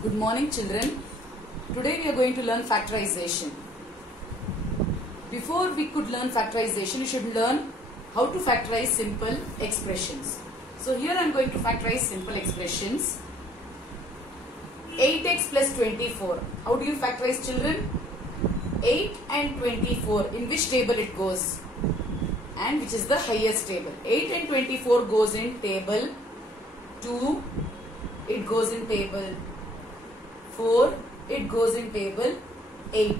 Good morning, children. Today we are going to learn factorization. Before we could learn factorization, you should learn how to factorize simple expressions. So here I am going to factorize simple expressions. 8x plus 24. How do you factorize, children? 8 and 24. In which table it goes? And which is the highest table? 8 and 24 goes in table 2. It goes in table 4. It goes in table 8.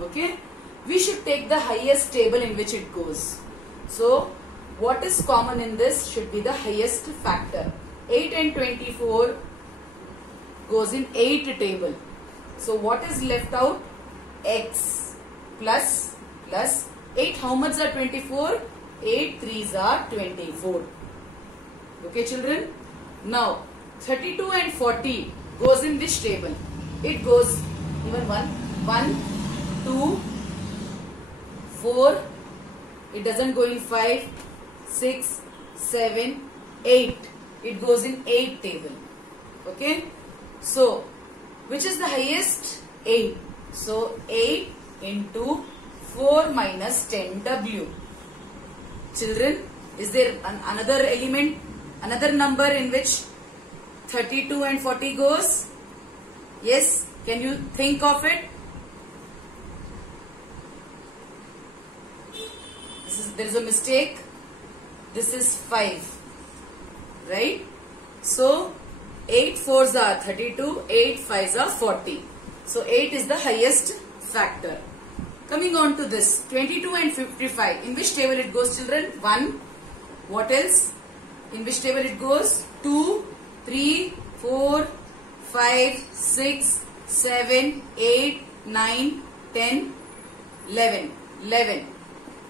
Okay. We should take the highest table in which it goes. So, what is common in this should be the highest factor. 8 and 24 goes in 8 table. So, what is left out? X plus 8. How much are 24? 8 3s are 24. Okay, children. Now, 32 and 40 goes in which table? It goes even 1, 2, 4. It doesn't go in 5, 6, 7, 8. It goes in 8 table. Okay. So, which is the highest? 8. So, 8 into 4 minus 10W. Children, is there another element, another number in which 32 and 40 goes? Yes, can you think of it? There is a mistake. This is 5, right? So, 8 4s are 32, 8 5s are 40. So, 8 is the highest factor. Coming on to this, 22 and 55. In which table it goes, children? 1. What else? In which table it goes? 2, 3, 4, 5, 6, 7, 8, 9, 10, 11. 11.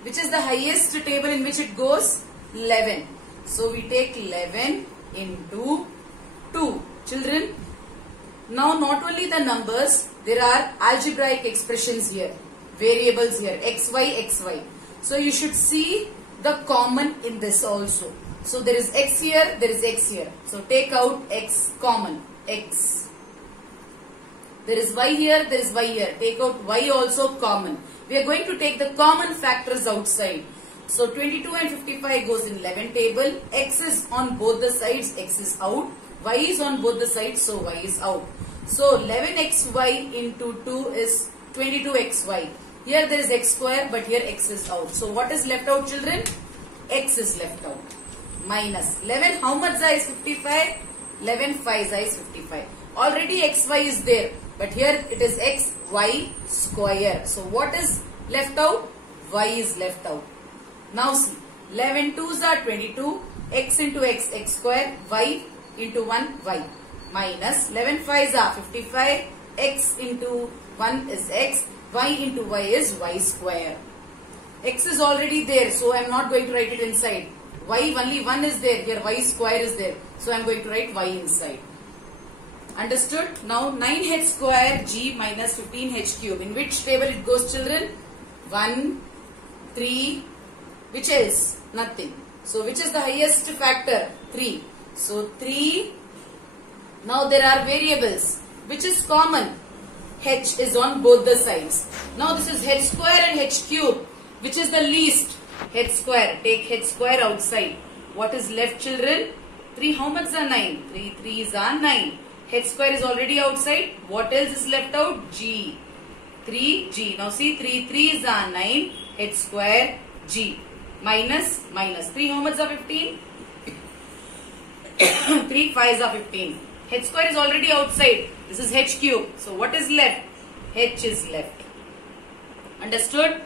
Which is the highest table in which it goes? 11. So, we take 11 into 2. Children, now not only the numbers, there are algebraic expressions here. Variables here. xy, xy. So, you should see the common in this also. So, there is x here, there is x here. So, take out x common. X. There is y here, there is y here. Take out y also common. We are going to take the common factors outside. So, 22 and 55 goes in 11 table. X is on both the sides, x is out. Y is on both the sides, so y is out. So, 11xy into 2 is 22xy. Here there is x square, but here x is out. So, what is left out, children? X is left out. Minus 11, how much is 55? 11 5 is 55. Already xy is there, but here it is xy square. So, what is left out? Y is left out. Now see, 11 2s are 22, x into x, x square, y into 1, y. Minus 11 5s are 55, x into 1 is x, y into y is y square. X is already there, so I am not going to write it inside. Y only 1 is there, here y square is there. So, I am going to write y inside. Understood? Now, 9h square g minus 15h cube. In which table it goes, children? 1, 3, which else? Nothing. So, which is the highest factor? 3. So, 3. Now, there are variables. Which is common? H is on both the sides. Now, this is h square and h cube. Which is the least? H square. Take h square outside. What is left, children? 3. How much are 9? 3 3s are 9. H square is already outside. What else is left out? G. 3g. Now see, 3 3s are 9. H square g. Minus 3. How much are 15? 3 5s are 15. H square is already outside. This is h cube. So what is left? H is left. Understood?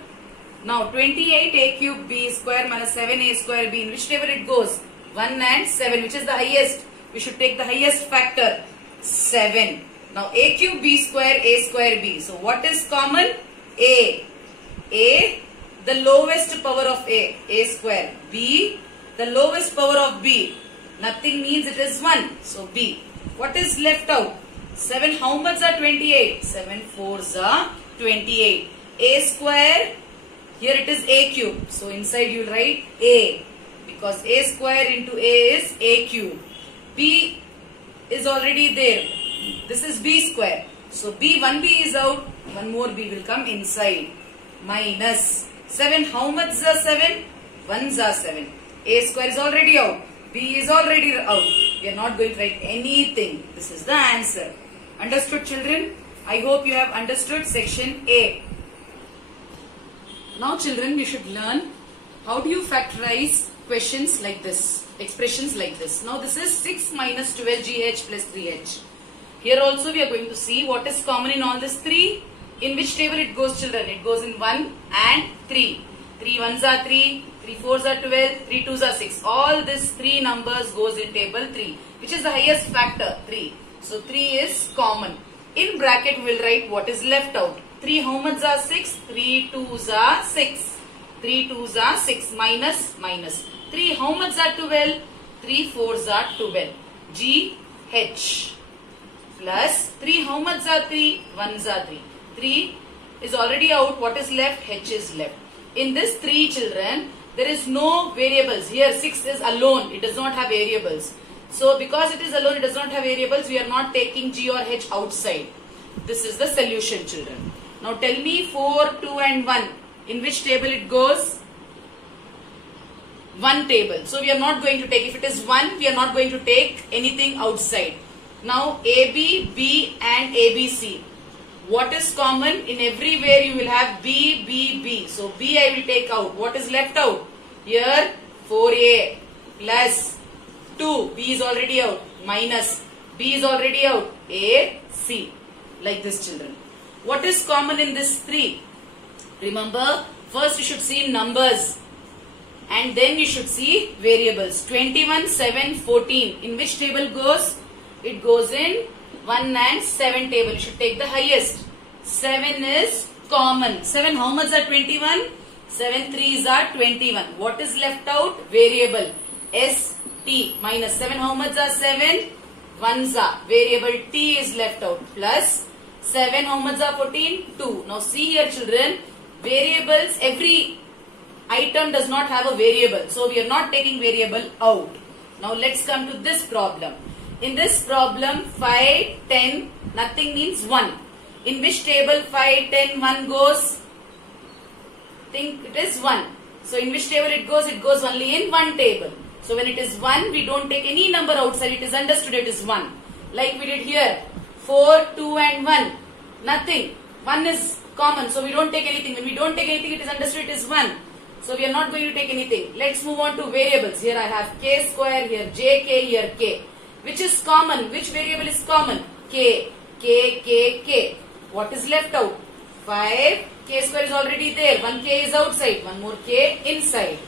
Now 28 a cube b square minus 7 a square b. In which table it goes? 1 and 7. Which is the highest? We should take the highest factor. 7. Now a cube b square a square b. So what is common? A. A, the lowest power of a square. B, the lowest power of b. Nothing means it is 1. So b. What is left out? 7. How much are 28? 7 4s are 28. A square. Here it is a cube. So inside you write a. Because a square into a is a cube. B is already there. This is b square. So one b is out, one more b will come inside. Minus 7. How much is 7? 1s are 7. A square is already out. B is already out. We are not going to write anything. This is the answer. Understood, children? I hope you have understood section A. Now children, we should learn how do you factorize questions like this, expressions like this. Now this is 6 minus 12gh plus 3h. Here also we are going to see what is common in all this 3. In which table it goes, children? It goes in 1 and 3. 3 1s are 3, 3 4s are 12, 3 2s are 6. All these 3 numbers goes in table 3. Which is the highest factor? 3. So 3 is common. In bracket we will write what is left out. 3 how much are 6? 3 2s are 6. 3 2s are 6 minus. 3 how much are 12? 3 4s are 12. GH plus 3 how much are 3? 1s are 3. 3 is already out. What is left? H is left. In this 3 children, there is no variables. Here 6 is alone. It does not have variables. So because it is alone, it does not have variables. We are not taking G or H outside. This is the solution, children. Now tell me 4, 2 and 1. In which table it goes? 1 table. So we are not going to take, if it is 1, we are not going to take anything outside. Now AB, B and ABC. What is common? In everywhere you will have B, B, B. So B I will take out. What is left out? Here 4A plus 2. B is already out. Minus B is already out. A, C. Like this, children. What is common in this 3? Remember, first you should see numbers. And then you should see variables. 21, 7, 14. In which table goes? It goes in 1 and 7 table. You should take the highest. 7 is common. 7 how much are 21? 7 3s are 21. What is left out? Variable. S, T. Minus 7 how much are 7? 1s are. Variable T is left out. Plus 7 how much are 14? 2. Now see here, children. Variables, every item does not have a variable. So we are not taking variable out. Now let's come to this problem. In this problem, 5, 10, nothing means 1. In which table 5, 10, 1 goes? Think it is 1. So in which table it goes? It goes only in 1 table. So when it is 1, we don't take any number outside. It is understood it is 1. Like we did here. 4, 2 and 1. Nothing. 1 is common. So we don't take anything. When we don't take anything, it is understood it is 1. So we are not going to take anything. Let's move on to variables. Here I have k square, here jk, here k. Which is common? Which variable is common? K. K, K, K. What is left out? 5. K square is already there. 1 K is outside. 1 more K inside.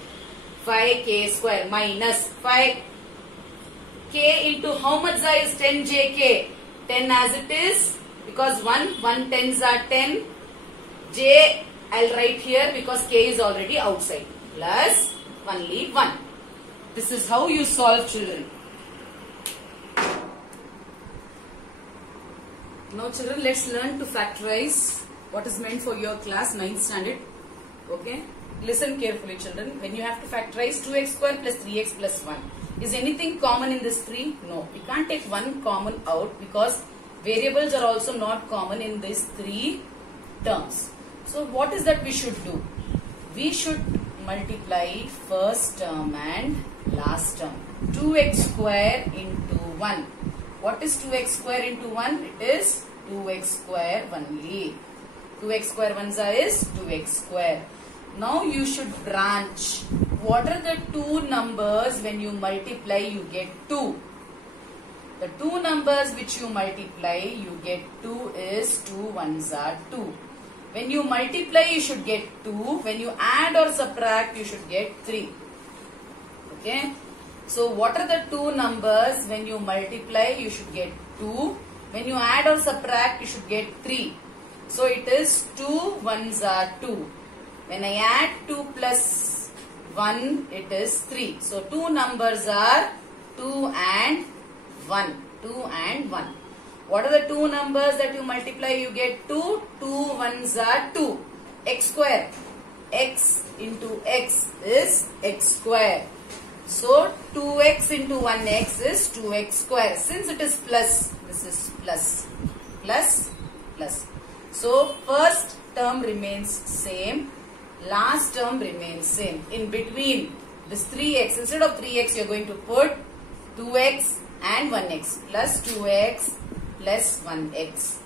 5 K square minus 5 K into how much is 10 JK? 10 as it is. Because 1 tens are 10. J I'll write here because K is already outside. Plus only 1. This is how you solve, children. Now children, let's learn to factorize what is meant for your class 9th standard. Okay. Listen carefully, children. When you have to factorize 2x square plus 3x plus 1. Is anything common in this 3? No. We can't take one common out because variables are also not common in these 3 terms. So what is that we should do? We should multiply first term and last term. 2x square into 1. What is 2x square into 1? It is 2x square only. 2x square 1 is 2x square. Now you should branch. What are the 2 numbers when you multiply you get 2? The 2 numbers which you multiply you get 2 is 2 1s are 2. When you multiply you should get 2. When you add or subtract you should get 3. Okay. So what are the 2 numbers when you multiply you should get 2. When you add or subtract you should get 3. So it is 2 1s are 2. When I add 2 plus 1 it is 3. So 2 numbers are 2 and 1. 2 and 1. What are the 2 numbers that you multiply you get 2? 2 1s are 2. X square. X into x is x square. So 2x into 1x is 2x square. Since it is plus, this this is plus, plus, plus. So first term remains same, last term remains same. In between this 3x, instead of 3x you are going to put 2x and 1x, plus 2x plus 1x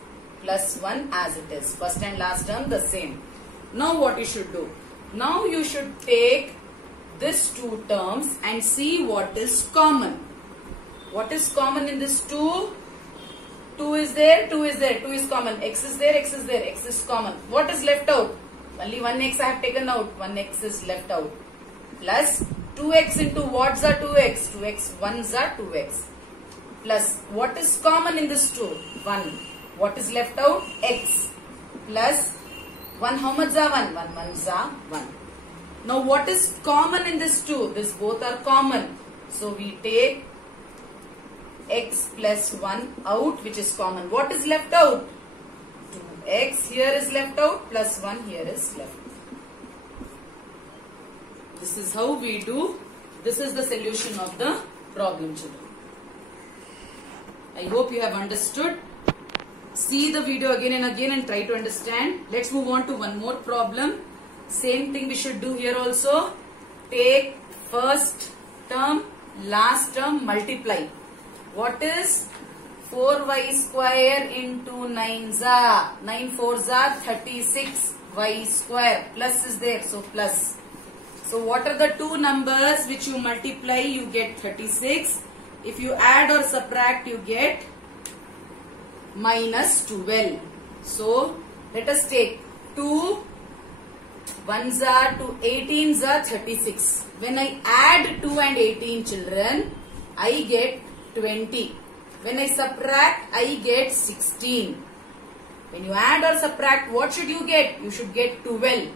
plus 1 as it is. First and last term the same. Now what you should do? Now you should take these two terms and see what is common. What is common in this 2? 2 is there, 2 is there, 2 is common. X is there, x is there, x is common. What is left out? Only 1x I have taken out, 1x is left out. Plus 2x into what's are 2x? 2x, 1's are 2x. Plus what is common in this 2? 1. What is left out? X. Plus 1, how much are 1? 1, 1's are 1. Now what is common in this 2? This both are common. So we take x plus 1 out, which is common. What is left out? 2x here is left out, plus 1 here is left. This is how we do. This is the solution of the problem, children. I hope you have understood. See the video again and again and try to understand. Let's move on to one more problem. Same thing we should do here also. Take first term, last term, multiply. What is 4y square into 9z? 9 4s are 36y square. Plus is there, so plus. So what are the two numbers which you multiply? You get 36. If you add or subtract, you get minus 12. So let us take 2 1s are 2, 18s are 36. When I add 2 and 18, children, I get 20. When I subtract, I get 16. When you add or subtract, what should you get? You should get 12.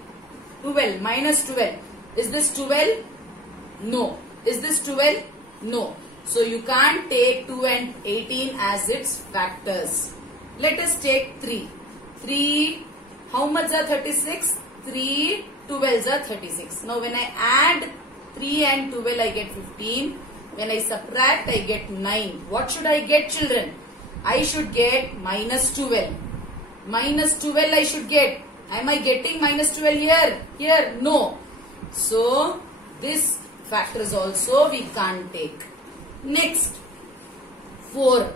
12 minus 12. Is this 12? No. Is this 12? No. So you can't take 2 and 18 as its factors. Let us take 3. 3, how much are 36? 3 12s are 36. Now when I add 3 and 12, I get 15. When I subtract, I get 9. What should I get, children? I should get minus 12. Minus 12 I should get. Am I getting minus 12 here? Here, no. So this factors also we can't take. Next, 4.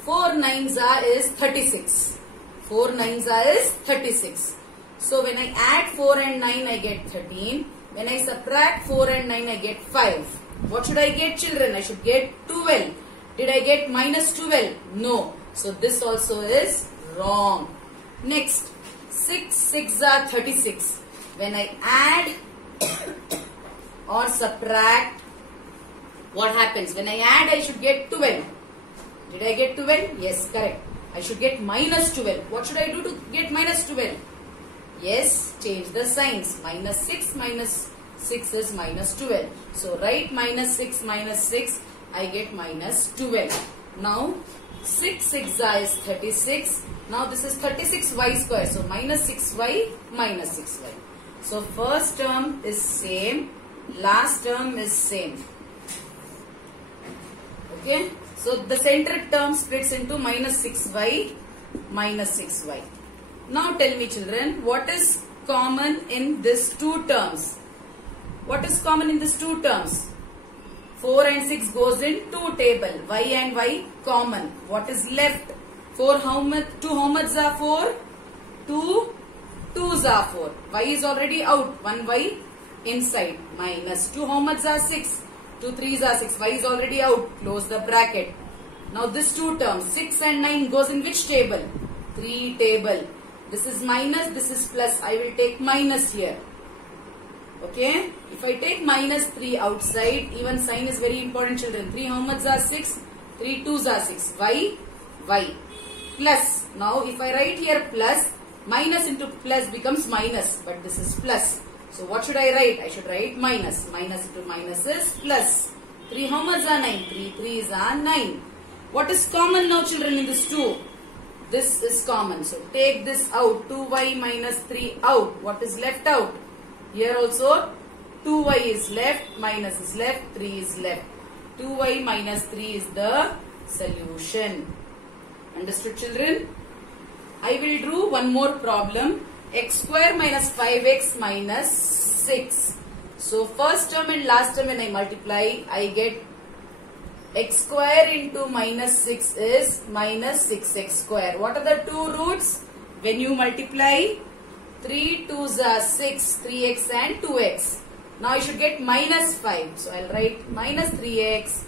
4 9s are is 36. 4 9s are is 36. So when I add 4 and 9, I get 13. When I subtract 4 and 9, I get 5. What should I get, children? I should get 12. Did I get minus 12? No. So this also is wrong. Next, 6 6 are 36. When I add or subtract, what happens? When I add, I should get 12. Did I get 12? Yes, correct. I should get minus 12. What should I do to get minus 12? Yes, change the signs. Minus 6 minus 6 is minus 12. So write minus 6 minus 6. I get minus 12. Now 6 6 is 36. Now this is 36y square. So minus 6y minus 6y. So first term is same. Last term is same. Okay. So the centered term splits into minus 6y minus 6y. Now tell me, children, what is common in these two terms? What is common in these two terms? 4 and 6 goes in 2 table. Y and y common. What is left? 4 how much? 2 how much are 4? 2 2's are 4. Y is already out. 1 y inside. Minus 2 how much are 6? 2 3's are 6. Y is already out. Close the bracket. Now this two terms 6 and 9 goes in which table? 3 table. This is minus, this is plus. I will take minus here. Okay. If I take minus 3 outside, even sign is very important, children. 3 how much are 6? 3 2's are 6. Y, y. Plus. Now if I write here plus, minus into plus becomes minus. But this is plus. So what should I write? I should write minus. Minus into minus is plus. 3 how much are 9? 3 3's are 9. What is common now, children, in this 2? This is common. So take this out. 2y minus 3 out. What is left out? Here also 2y is left, minus is left, 3 is left. 2y minus 3 is the solution. Understood, children? I will do one more problem. X square minus 5x minus 6. So first term and last term when I multiply, I get x square into minus 6 is minus 6x square. What are the two roots? When you multiply, 3 2s are 6, 3x and 2x. Now I should get minus 5. So I'll write minus 3x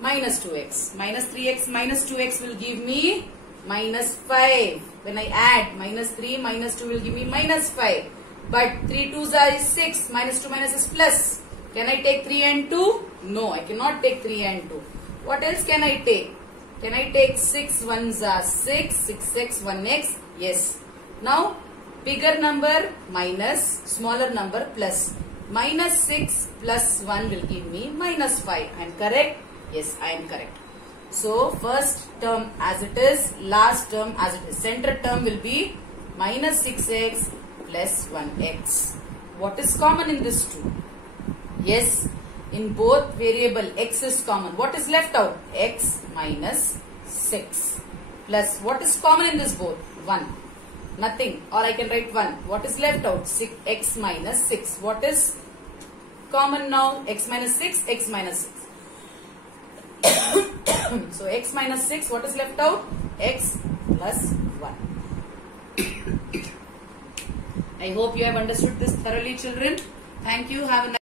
minus 2x. Minus 3x minus 2x will give me minus 5. When I add minus 3 minus 2 will give me minus 5. But 3 2s are 6. Minus 2 minus is plus. Can I take 3 and 2? No, I cannot take 3 and 2. What else can I take? Can I take 6 1s are 6, 6x, 1x? Yes. Now, bigger number minus, smaller number plus. Minus 6 plus 1 will give me minus 5. I am correct? Yes, I am correct. So, first term as it is, last term as it is. Center term will be minus 6x plus 1x. What is common in this two? Yes, in both variable x is common. What is left out? X minus 6. Plus what is common in this both? 1. Nothing. Or I can write 1. What is left out? X minus 6. What is common now? X minus 6, x minus 6. So x minus 6, what is left out? X plus 1. I hope you have understood this thoroughly, children. Thank you. Have a nice